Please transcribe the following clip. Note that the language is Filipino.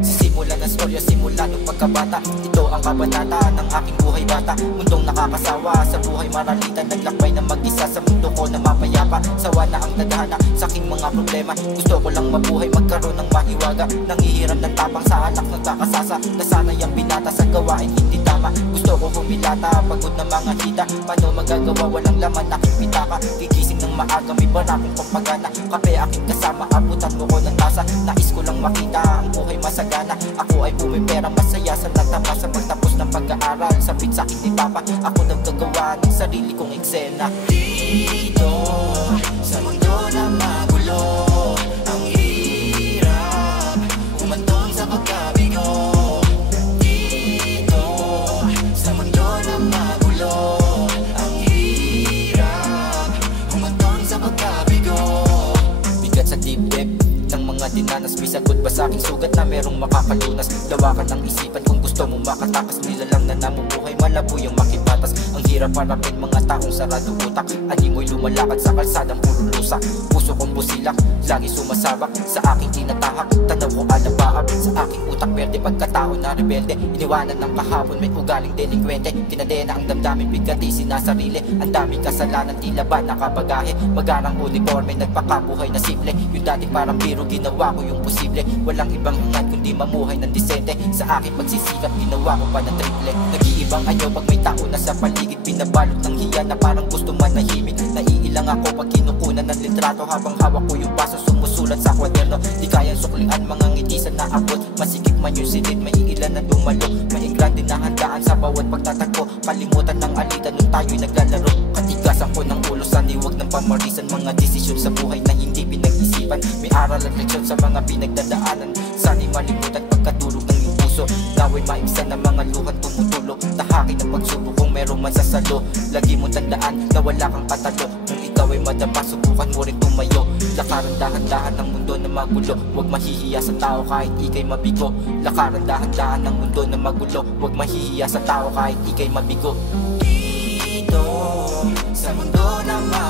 Sisimula ng storya simula nung pagkabata. Ito ang kabanata ng aking buhay bata. Mundong nakakasawa sa buhay maralitan. Naglakbay na mag-isa sa mundo ko na mapayapa. Sawa na ang tadhana sa aking mga problema. Gusto ko lang mabuhay, magkaroon ng mahiwaga. Nangihiram ng tapang sa anak nagkakasasa. Nasanay ang binata sa gawain hindi tama. Gusto ko humilata, pagod na mga hita. Paano magagawa, walang laman aking pitaka. Gigising ng maaga, may barakong pampagana. Kape aking kasama, abutan mo ko ng tasa. Nais ko lang makita ang buhay masagana. Ako ay bumipera, masaya sa natapa. Sa pagtapos ng pag-aaral, sabit sa akin ni Papa. Ako naggagawa ng sarili kong eksena. Dito, sa mundo na magulo, ang hirap umantong sa pagkabigo. Dito, sa mundo na magulo, ang hirap umantong sa pagkabigo. Bigat sa dibdib ng mga dinanas, may sagot ba sa aking sugat na merong makakalunas? Lawakan ng isipan kung gusto mo makatakas. Nilalang na namubuhay, malabo yung makipatas. Ang hirap harapin mga taong sarado utak. Animoy lumalakad sa kalsadang puro lusak. Puso kong busilak, lagi sumasabak sa aking tinatahak. Tanaw ko alabaab sa aking utak berde. Pagkatao na rebelde, iniwanan ng kahapon, may ugaling delinkwente. Kinadena ang damdamin, bigati sinasarili. Ang daming kasalanan, tila ba nakabagahe. Magarang uniforme, nagpakabuhay na simple. Yung dati parang biro, ginawa ko yung posible. Walang ibang hangad kundi mamuhay ng disente. Sa aking pagsisikap, ginawa ko pa ng triple. Nag-iibang anyo pag may tao na sa paligid. Binabalot ng hiya na parang gusto manahimik. Naiilang ako pag kinukunan ng litrato. Habang hawak ko yung baso, sumusulat sa kwaderno. Di kayang suklian, mga ngiti sa naabot. Masikip man yung silid, may iilan na dumalo. May grande na handaan sa bawat pagtatagpo. Kalimutan ng alitan nung tayo'y naglalaro. Katigasan ko ng ulo sa niwag ng pamarisan. Mga desisyon sa buhay na hindi pinag-isipan. May aral at leksyon sa mga pinagdadaanan. Sana'y malimutan pagkatulog ng iyong puso. Naway maibsan ng mga luhan tumutulo. Tahakin ang pagsubok kung merong man sasalo. Lagi mong tandaan na wala kang patalo. Kung ikaw ay madama, subukan mo rin tumayo. Lakaran dahan-dahan ng mundo na magulo. Huwag mahihiya sa tao kahit ikay mabigo. Lakaran dahan-dahan ng mundo na magulo. Huwag mahihiya sa tao kahit ikay mabigo. Dito, sa mundo na magulo,